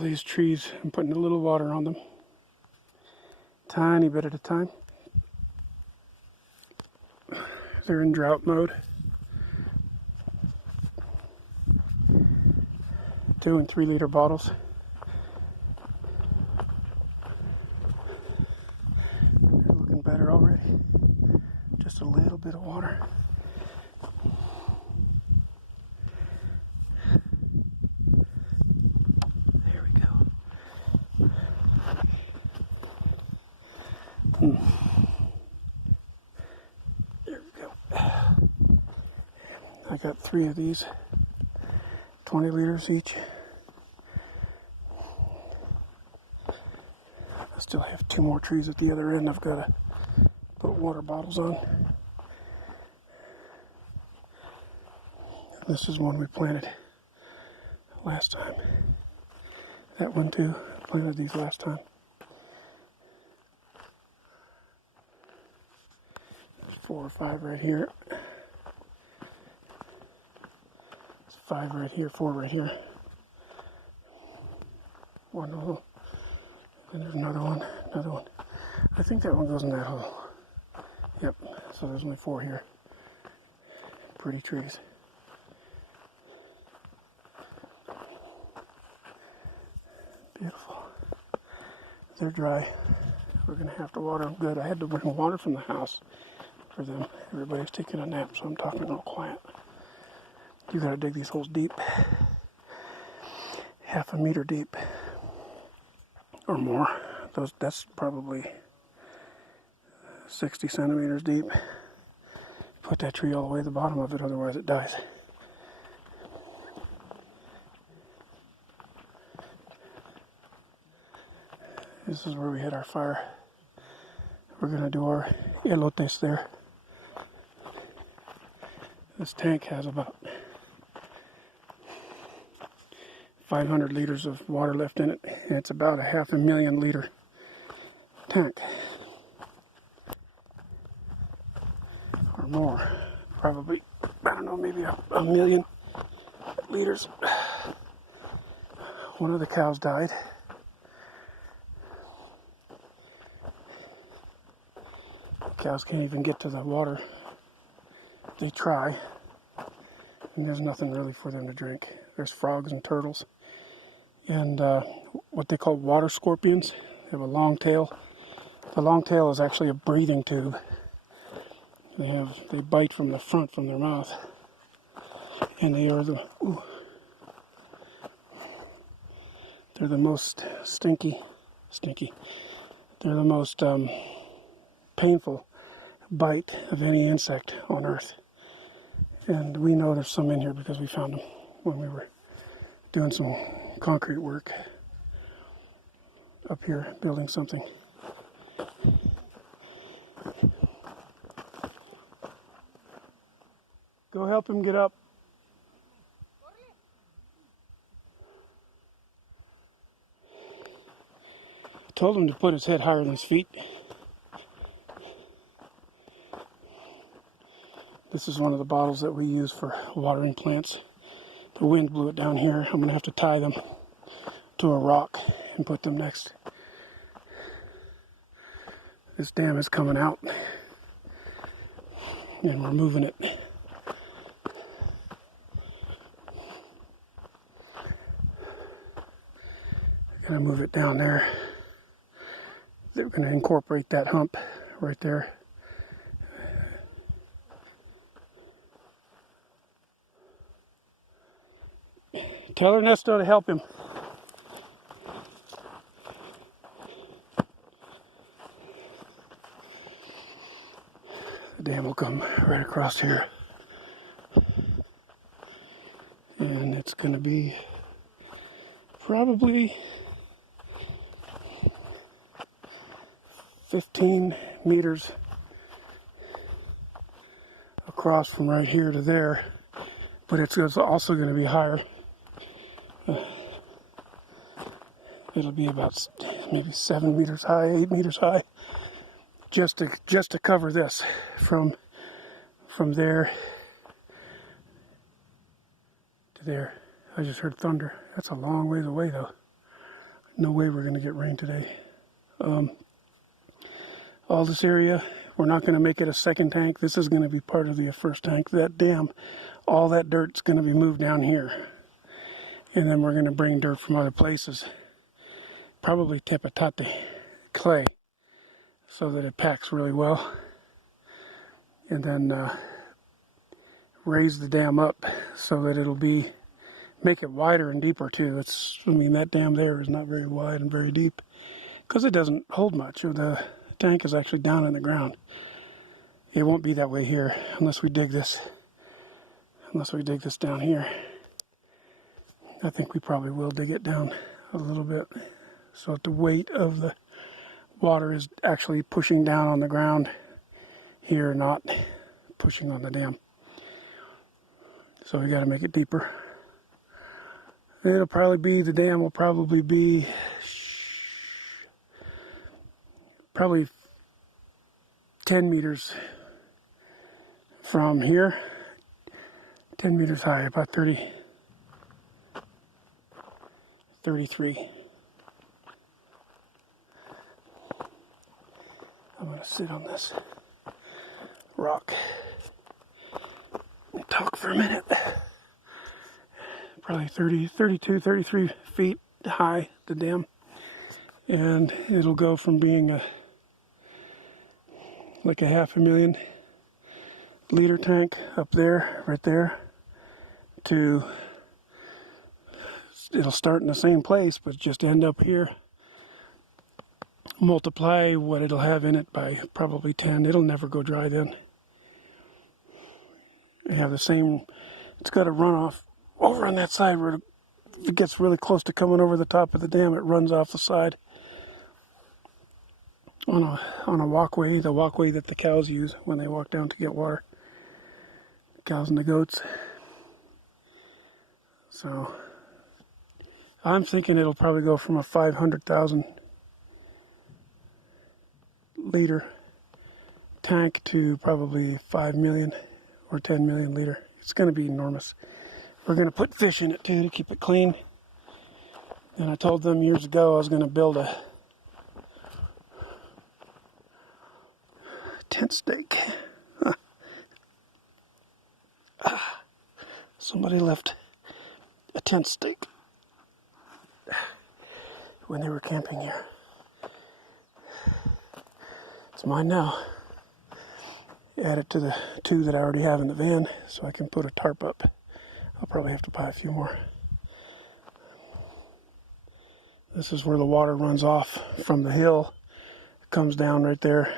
These trees, I'm putting a little water on them, tiny bit at a time. They're in drought mode. 2 and 3 liter bottles. They're looking better already. Just a little bit of water. There we go. There we go. I got 3 of these, 20 liters each. I still have 2 more trees at the other end I've got to put water bottles on. This is one we planted last time. That one too, I planted these last time. There's 4 or 5 right here. There's 5 right here, 4 right here. One hole. And there's another one, another one. I think that one goes in that hole. Yep, so there's only 4 here. Pretty trees. Beautiful. They're dry. We're gonna have to water them good. I had to bring water from the house for them. Everybody's taking a nap, so I'm talking real quiet. You gotta dig these holes deep. Half a meter deep. Or more. That's probably 60 centimeters deep. Put that tree all the way to the bottom of it, otherwise it dies. This is where we had our fire. We're gonna do our elotes there. This tank has about 500 liters of water left in it, and it's about a 500,000 liter tank. Or more. Probably, I don't know, maybe a million liters. One of the cows died. Cows can't even get to the water. They try, and there's nothing really for them to drink. There's frogs and turtles, and what they call water scorpions. They have a long tail. The long tail is actually a breathing tube. They bite from the front, from their mouth, and they're the most stinky. They're the most painful bite of any insect on earth. And we know there's some in here because we found them when we were doing some concrete work up here, building something. Go help him get up. I told him to put his head higher than his feet. This is one of the bottles that we use for watering plants. The wind blew it down here. I'm going to have to tie them to a rock and put them next. This dam is coming out, and we're moving it. We're going to move it down there. We're going to incorporate that hump right there. Tell Ernesto to help him. The dam will come right across here. And it's going to be probably 15 meters across from right here to there. But it's also going to be higher. It'll be about maybe 7 meters high, 8 meters high, just to cover this from there to there. I just heard thunder. That's a long ways away though. No way we're going to get rain today. All this area, we're not going to make it a second tank. This is going to be part of the first tank. That dam, all that dirt's going to be moved down here. And then we're going to bring dirt from other places. Probably tepetate clay, so that it packs really well. And then raise the dam up so that it'll make it wider and deeper too. I mean, that dam there is not very wide and very deep because it doesn't hold much. The tank is actually down in the ground. It won't be that way here unless we dig this down here. I think we probably will dig it down a little bit so that the weight of the water is actually pushing down on the ground here, not pushing on the dam. So we got to make it deeper. The dam will probably be probably 10 meters from here, 10 meters high, about 33. I'm going to sit on this rock and talk for a minute. Probably 32, 33 feet high, the dam. And it'll go from being like a 500,000 liter tank up there, right there, to, it'll start in the same place, but just end up here. Multiply what it'll have in it by probably 10. It'll never go dry then. You have the same, it's got a runoff over on that side where it gets really close to coming over the top of the dam. It runs off the side on a walkway, the walkway that the cows use when they walk down to get water. The cows and the goats. So I'm thinking it'll probably go from a 500,000 liter tank to probably 5 million or 10 million liter. It's going to be enormous. We're going to put fish in it too to keep it clean. And I told them years ago I was going to build a tent stake. Somebody left a tent stake when they were camping here. It's mine now. Add it to the 2 that I already have in the van so I can put a tarp up. I'll probably have to buy a few more. This is where the water runs off from the hill. It comes down right there.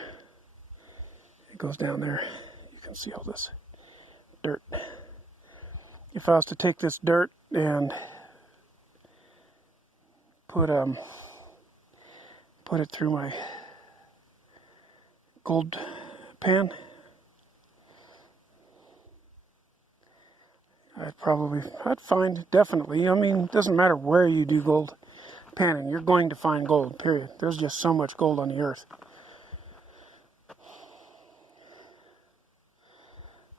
It goes down there. You can see all this dirt. If I was to take this dirt and put it through my gold pan, I'd find, definitely, I mean, it doesn't matter where you do gold panning, you're going to find gold, period. There's just so much gold on the earth.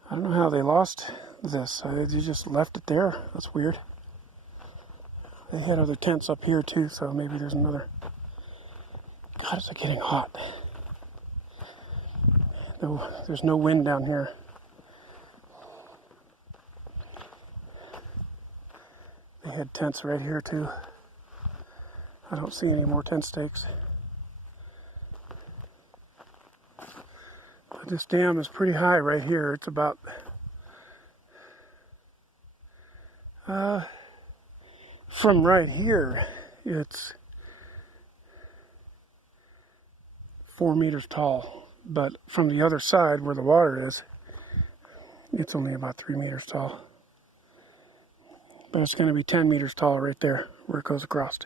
I don't know how they lost this. They just left it there. That's weird. They had other tents up here too, so maybe there's another. God, is it getting hot. No, there's no wind down here. They had tents right here too. I don't see any more tent stakes. But this dam is pretty high right here. It's about from right here, it's 4 meters tall. But from the other side where the water is, it's only about 3 meters tall. But it's going to be 10 meters tall right there where it goes across.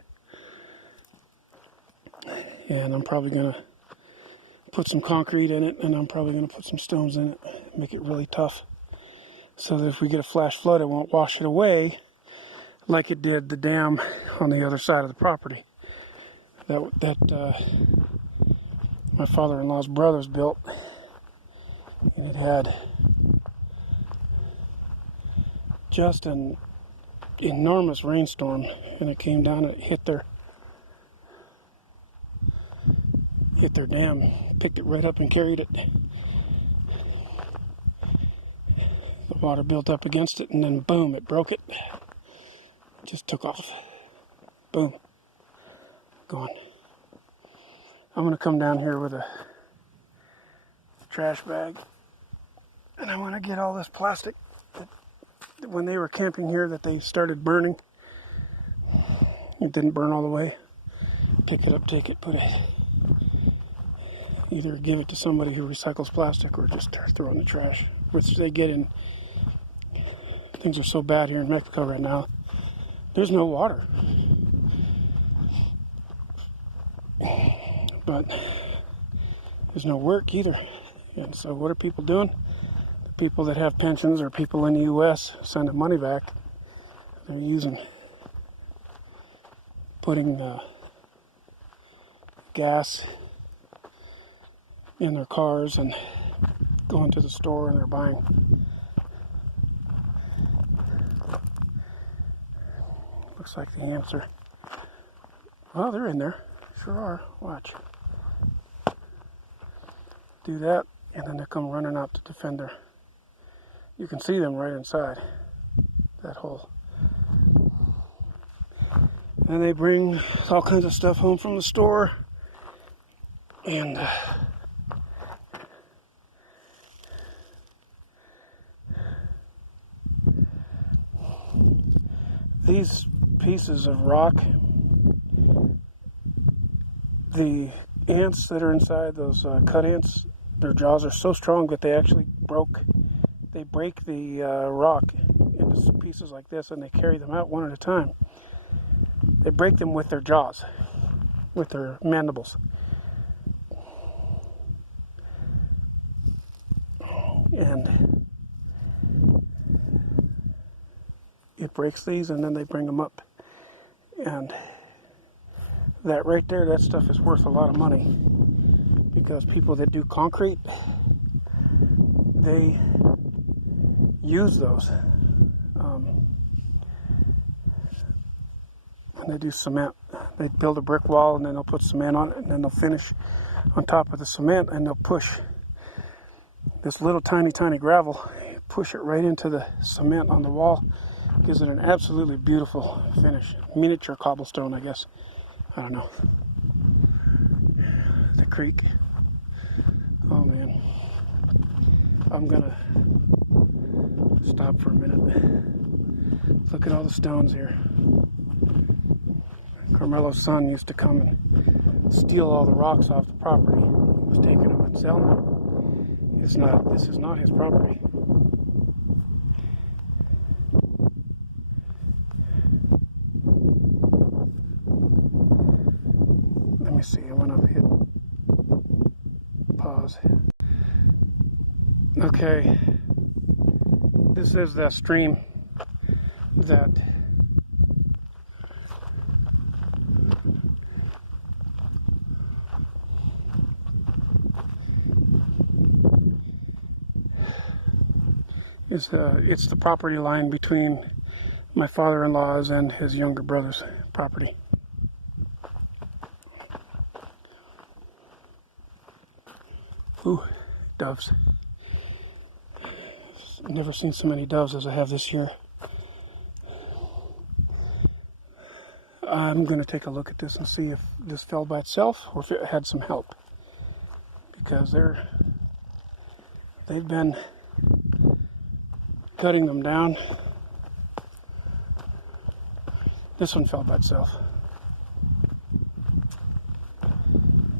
And I'm probably going to put some concrete in it, and I'm probably going to put some stones in it, make it really tough, so that if we get a flash flood, it won't wash it away like it did the dam on the other side of the property that my father-in-law's brothers built. And it had just an enormous rainstorm, and it came down and it hit their hit their dam, picked it right up and carried it. The water built up against it, and then boom, it broke it. Just took off. Boom. Gone. I'm going to come down here with a trash bag, and I'm going to get all this plastic that when they were camping here that they started burning. It didn't burn all the way. Pick it up, take it, put it. Either give it to somebody who recycles plastic or just throw it in the trash, which they get in. Things are so bad here in Mexico right now. There's no water. But there's no work either. And so what are people doing? The people that have pensions or people in the U.S. sending money back, they're putting gas in their cars and going to the store and they're buying. Looks like the ants are, well, they're in there. Sure are. Watch. Do that, and then they come running out to defend their. You can see them right inside that hole. And they bring all kinds of stuff home from the store, and these pieces of rock, the ants that are inside, those cut ants, their jaws are so strong that they actually break the rock into pieces like this, and they carry them out one at a time. They break them with their jaws, with their mandibles. And it breaks these, and then they bring them up. And that right there, that stuff is worth a lot of money, because people that do concrete, they use those. When they do cement, they build a brick wall and then they'll put cement on it, and then they'll finish on top of the cement, and they'll push this little tiny gravel, push it right into the cement on the wall. Gives it an absolutely beautiful finish. Miniature cobblestone, I guess. I don't know. The creek. Oh man. I'm gonna stop for a minute. Look at all the stones here. Carmelo's son used to come and steal all the rocks off the property. He was taking them and selling them. This is not his property. Let me see, I'm gonna hit pause. Okay, this is the stream that it's the property line between my father-in-law's and his younger brother's property. Ooh, doves. Never seen so many doves as I have this year. I'm going to take a look at this and see if this fell by itself or if it had some help. Because they've been cutting them down. This one fell by itself.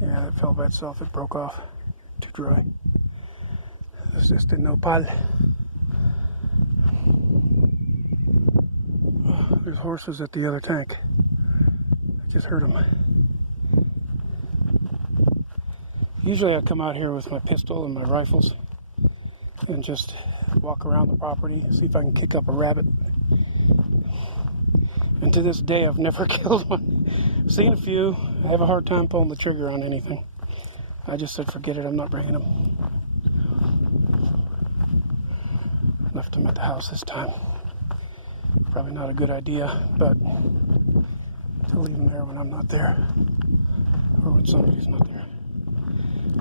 Yeah, that fell by itself. It broke off. Too dry. This is the nopal. Oh, there's horses at the other tank. I just heard them. Usually I come out here with my pistol and my rifles and just walk around the property, see if I can kick up a rabbit. And to this day, I've never killed one. I've seen a few. I have a hard time pulling the trigger on anything. I just said, forget it, I'm not bringing them. Left them at the house this time. Probably not a good idea, but to leave them there when I'm not there, or when somebody's not there.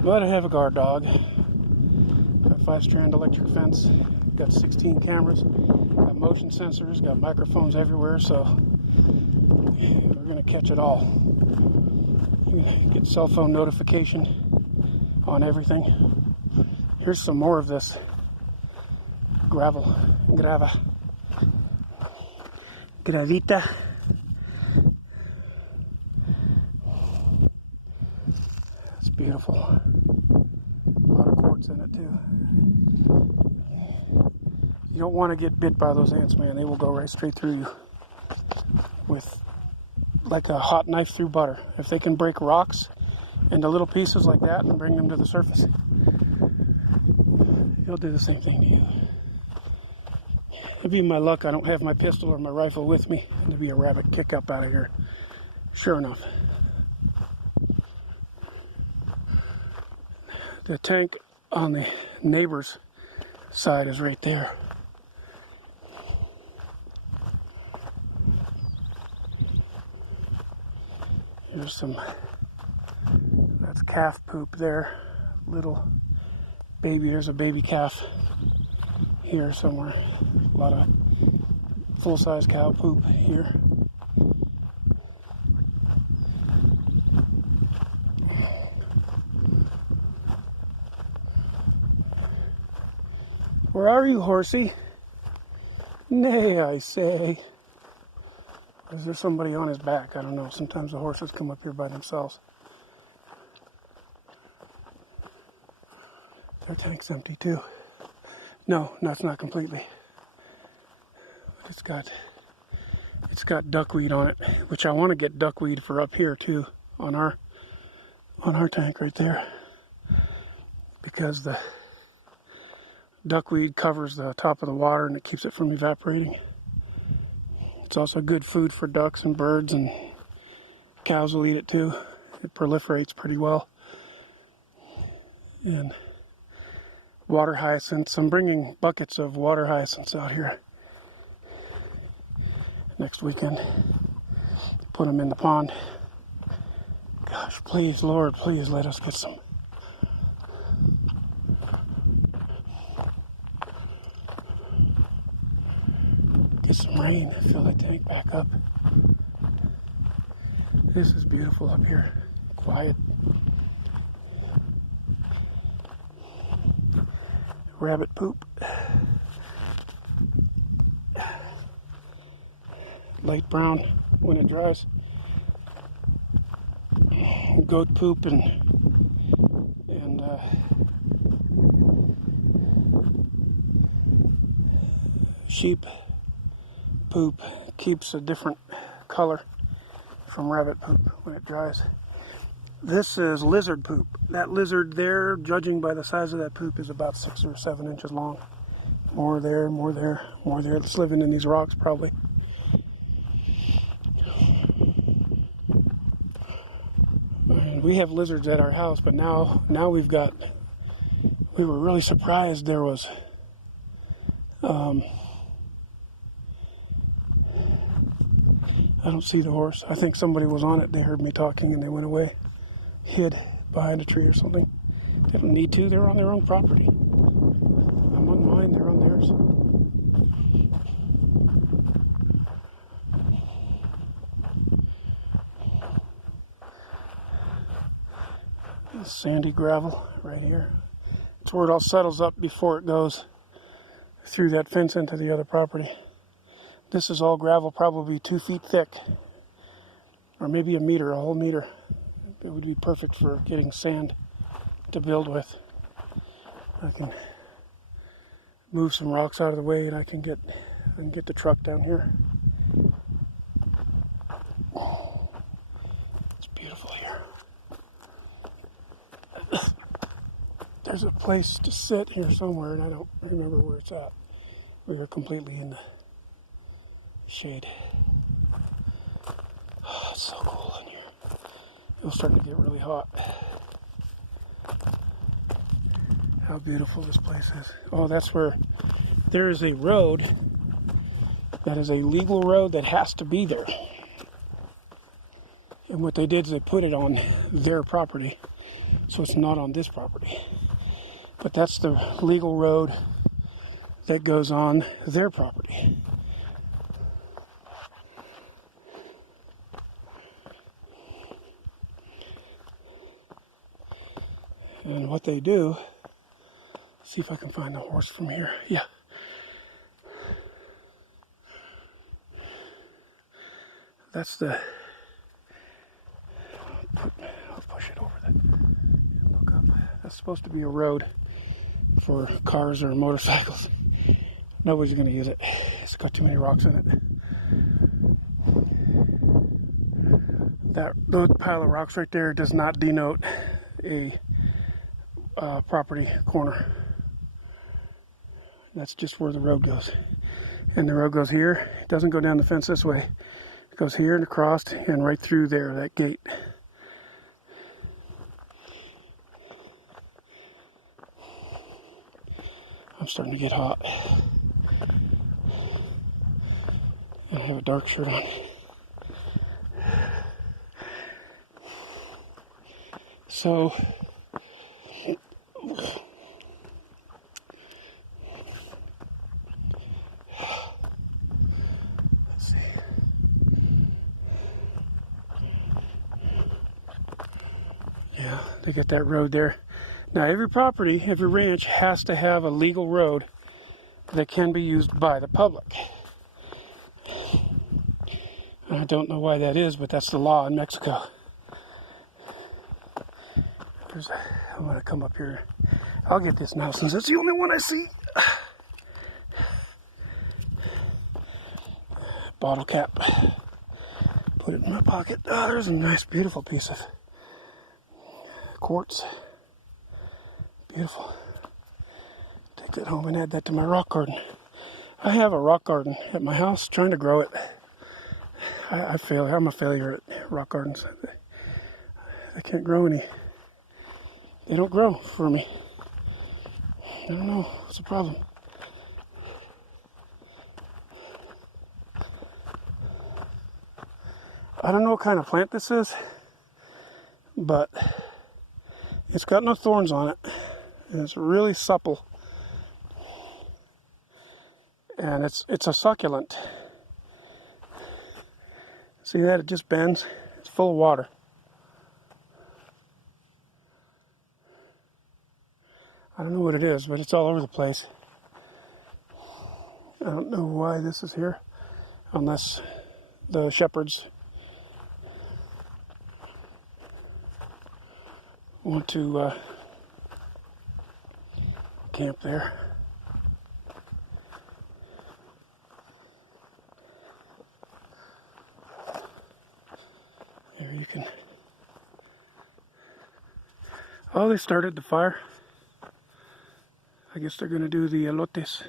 But I have a guard dog. Got 5-strand electric fence. Got 16 cameras. Got motion sensors. Got microphones everywhere. So we're gonna catch it all. Get cell phone notification on everything. Here's some more of this grava, gravita. It's beautiful. A lot of quartz in it too. You don't want to get bit by those ants, man. They will go right straight through you with like a hot knife through butter. If they can break rocks into little pieces like that and bring them to the surface, they'll do the same thing to you. It'd be my luck I don't have my pistol or my rifle with me, and there'd be a rabbit kick up out of here. Sure enough. The tank on the neighbor's side is right there. There's some, that's calf poop there. Little baby, there's a baby calf here somewhere. A lot of full-size cow poop here. Where are you, horsey? Nay, I say. Is there somebody on his back? I don't know. Sometimes the horses come up here by themselves. Their tank's empty too. No, it's not completely. It's got duckweed on it, which I want to get duckweed for up here too, on our tank right there, because the duckweed covers the top of the water and it keeps it from evaporating. It's also good food for ducks and birds, and cows will eat it too. It proliferates pretty well. And water hyacinths. I'm bringing buckets of water hyacinths out here next weekend. Put them in the pond. Gosh, please, Lord, please let us get some. Get some rain, fill that tank back up. This is beautiful up here. Quiet. Rabbit poop. Light brown when it dries. Goat poop and sheep poop keeps a different color from rabbit poop when it dries. This is lizard poop. That lizard there, judging by the size of that poop, is about 6 or 7 inches long. More there, more there, more there. It's living in these rocks probably. And we have lizards at our house, but now we were really surprised there was I don't see the horse. I think somebody was on it. They heard me talking and they went away. Hid behind a tree or something. They don't need to. They're on their own property. I'm on mine. They're on theirs. This sandy gravel right here. It's where it all settles up before it goes through that fence into the other property. This is all gravel, probably 2 feet thick, or maybe a whole meter. It would be perfect for getting sand to build with. I can move some rocks out of the way, and I can get the truck down here. It's beautiful here. There's a place to sit here somewhere, and I don't remember where it's at. We are completely in the shade. Oh, it's so cool in here. It was starting to get really hot. How beautiful this place is. Oh, that's where there is a road that is a legal road that has to be there. And what they did is they put it on their property. So it's not on this property. But that's the legal road that goes on their property. And what they do, see if I can find the horse from here. Yeah. That's the, I'll push it over that and look up. That's supposed to be a road for cars or motorcycles. Nobody's going to use it. It's got too many rocks in it. That pile of rocks right there does not denote a property corner. That's just where the road goes. And the road goes here. It doesn't go down the fence this way. It goes here and across and right through there, that gate. I'm starting to get hot. And I have a dark shirt on. So, let's see. Yeah, they got that road there. Now, every property, every ranch has to have a legal road that can be used by the public. I don't know why that is, but that's the law in Mexico. I'm going to come up here. I'll get this now since it's the only one I see. Bottle cap. Put it in my pocket. Oh, there's a nice, beautiful piece of quartz. Beautiful. Take that home and add that to my rock garden. I have a rock garden at my house, trying to grow it. I fail. I'm a failure at rock gardens. I can't grow any. They don't grow for me. I don't know. What's the problem? I don't know what kind of plant this is, but it's got no thorns on it. And it's really supple. And it's a succulent. See that? It just bends. It's full of water. I don't know what it is, but it's all over the place. I don't know why this is here, unless the shepherds want to camp there. There you can. Oh, they started the fire. I guess they're going to do the elotes.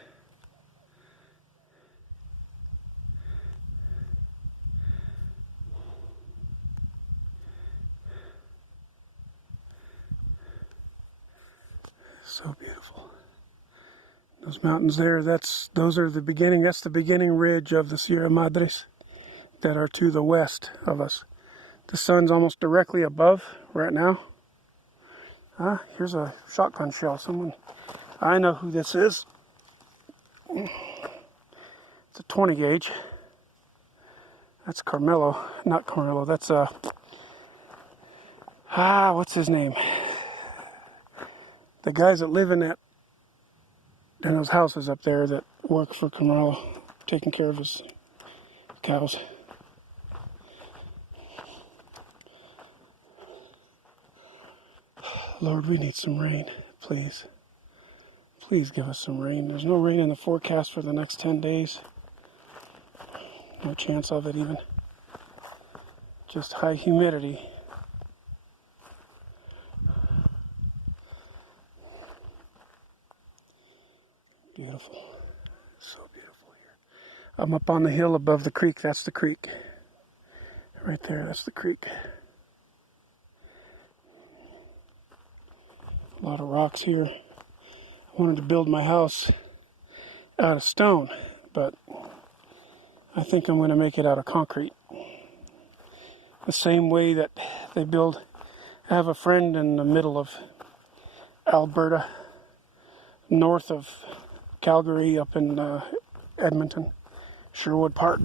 So beautiful. Those mountains there, those are the beginning, that's the beginning ridge of the Sierra Madres that are to the west of us. The sun's almost directly above right now. Here's a shotgun shell. I know who this is. It's a 20 gauge. That's Carmelo, not Carmelo. That's what's his name? The guys that live in those houses up there that work for Carmelo, taking care of his cows. Lord, we need some rain, please. Please give us some rain. There's no rain in the forecast for the next 10 days. No chance of it even. Just high humidity. Beautiful. So beautiful here. I'm up on the hill above the creek. That's the creek. Right there, that's the creek. A lot of rocks here. I wanted to build my house out of stone, but I think I'm going to make it out of concrete. The same way that they build I have a friend in the middle of Alberta, north of Calgary, up in Edmonton, Sherwood Park.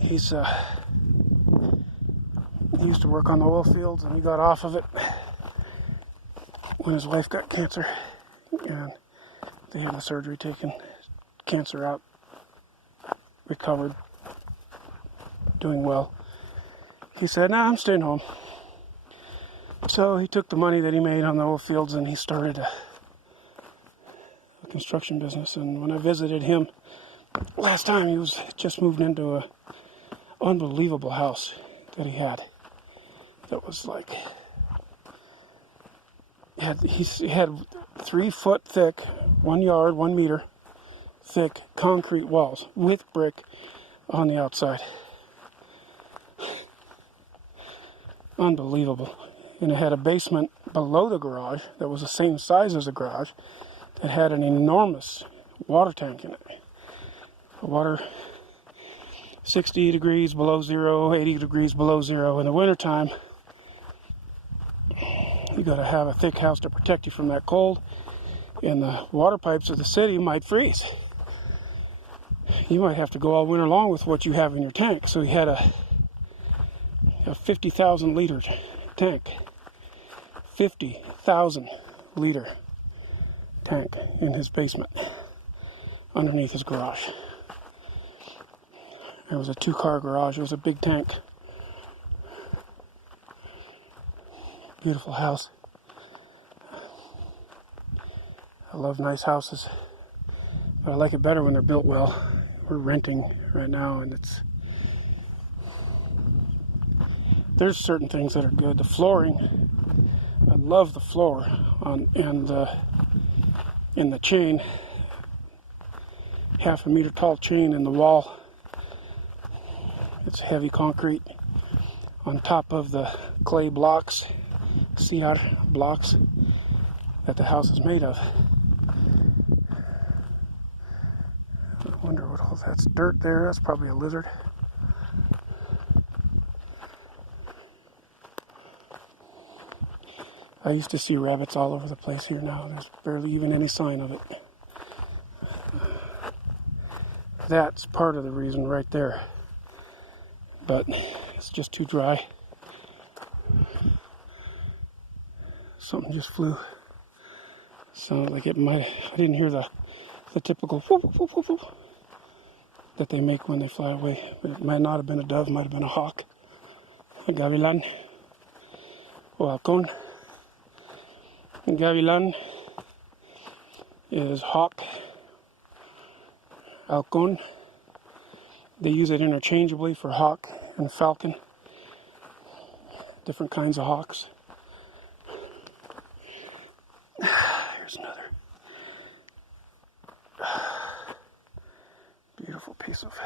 He used to work on the oil fields, and he got off of it when his wife got cancer, and they had the surgery taken, cancer out, recovered, doing well. He said, "Nah, I'm staying home." So he took the money that he made on the oil fields and he started a construction business. And when I visited him last time, he was just moved into an unbelievable house that he had. That was like, he had 3 foot thick, 1 yard, 1 meter thick concrete walls with brick on the outside. Unbelievable. And it had a basement below the garage that was the same size as the garage that had an enormous water tank in it. The water 60 degrees below zero, 80 degrees below zero. In the wintertime, you got to have a thick house to protect you from that cold, and the water pipes of the city might freeze. You might have to go all winter long with what you have in your tank. So he had a 50,000 liter tank. 50,000 liter tank in his basement underneath his garage. It was a 2-car garage. It was a big tank. Beautiful house. I love nice houses, but I like it better when they're built well. We're renting right now, and there's certain things that are good. The flooring, I love the floor in the chain, 1/2 meter tall chain in the wall. It's heavy concrete on top of the clay blocks, CR blocks that the house is made of. I wonder what all that's dirt there. That's probably a lizard. I used to see rabbits all over the place here. Now there's barely even any sign of it. That's part of the reason right there. But it's just too dry. Something just flew. Sounded like it might. I didn't hear the typical whoop, whoop, whoop, whoop that they make when they fly away. But it might not have been a dove. Might have been a hawk. A gavilan. O halcón. Gavilan is hawk. Halcón. They use it interchangeably for hawk and falcon. Different kinds of hawks. Here's another beautiful piece of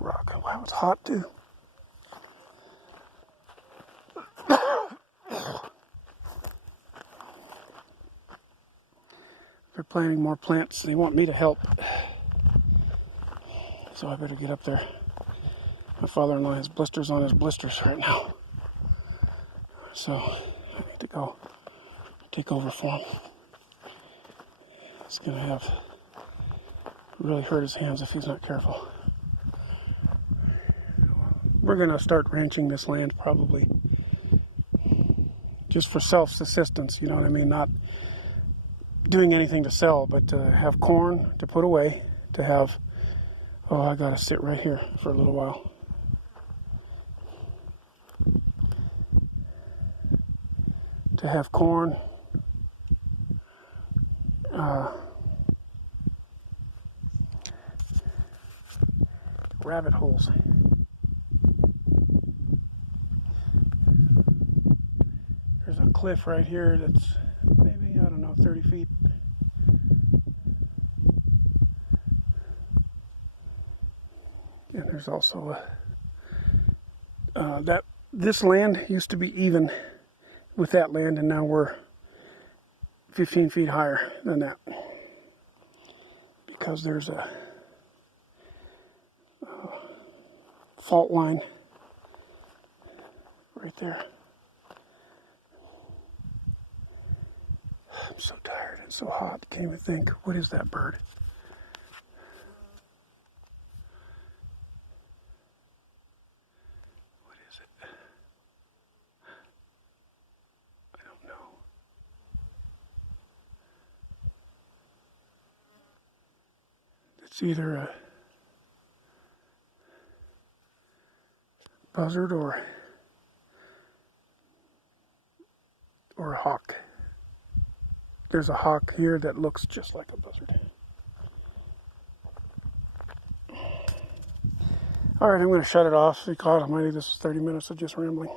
rock. Wow, it's hot too. They're planting more plants. They want me to help. So I better get up there. My father-in-law has blisters on his blisters right now. So I need to go take over for him. He's going to really hurt his hands if he's not careful. We're going to start ranching this land probably just for self-subsistence, you know what I mean? Not doing anything to sell, but to have corn to put away, to have, I gotta sit right here for a little while. To have corn, rabbit holes. There's a cliff right here that's maybe, I don't know, 30 feet. And there's also this land used to be even with that land, and now we're 15 feet higher than that because there's a fault line right there. I'm so tired and so hot. Can't even think. What is that bird? What is it? I don't know. It's either a buzzard or a hawk. There's a hawk here that looks just like a buzzard. All right, I'm going to shut it off. God almighty, this is 30 minutes of just rambling.